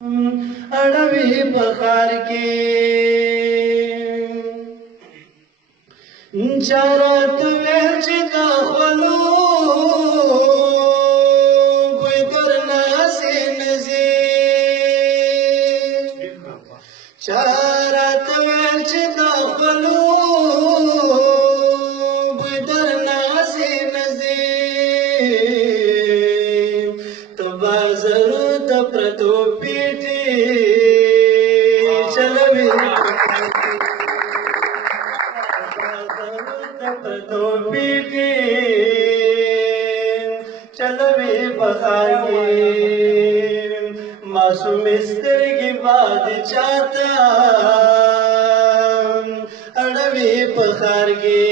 اړوي بخار کې چارات ویل چې دا خلو بوی پر ناسې نزي چارات ویل چې دا خلو بوی در ناسې نزي تبا ضرورت پرتو پیټي چلوي تو بیٹی چلوی بخار کی معصوم سترگی باد چاہتا اڑوی بخار کی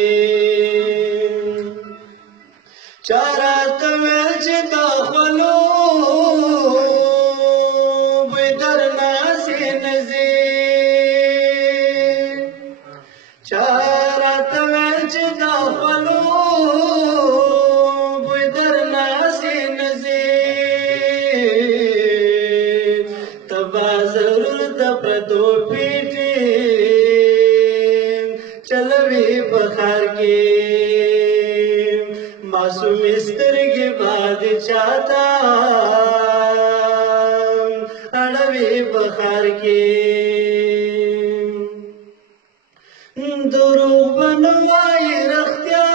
چارات ویل چې دا خلو بوی در ناسې نزي چارات ویل چې دا خلو بوی در ناسې نزي تبا ضرور د پردو پیټي چلوي بخار کې معصوم سترګې باد چاہتا اړوي بخار کې دروغ بنوای رختیا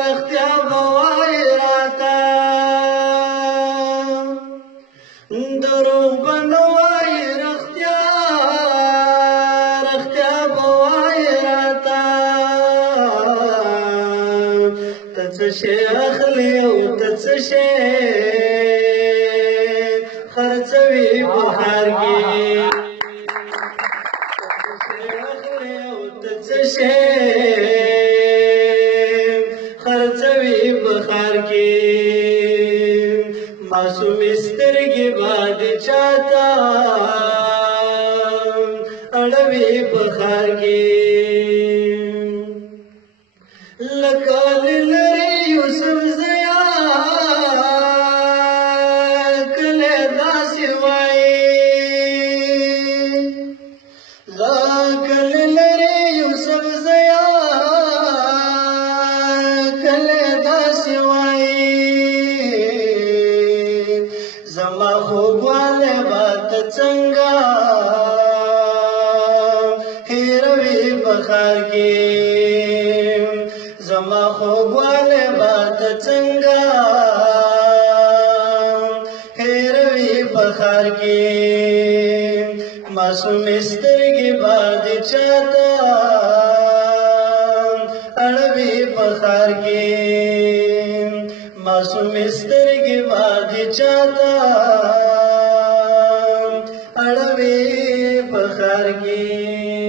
رختیا بوای راتا دروغ بنوای رختیا رختیا بوای راتا تڅ شي اخلي او تڅ شي خرڅوي بهار کې خرڅوي بخار کې معصوم سترګې باد چاہتا اړوي بخار کې لکال لري یوسف زیا کله داسې وایي لکال لري یوسف زیا کله داسې وایي زما خوبواله بات څنګه هیروي بخار کې زما خوبواله بات څنګه هیروي بخار کې معصوم سترګې باد چاہتا اړوي بخار کې معصوم سترګې باد چاہتا اړوي بخار کې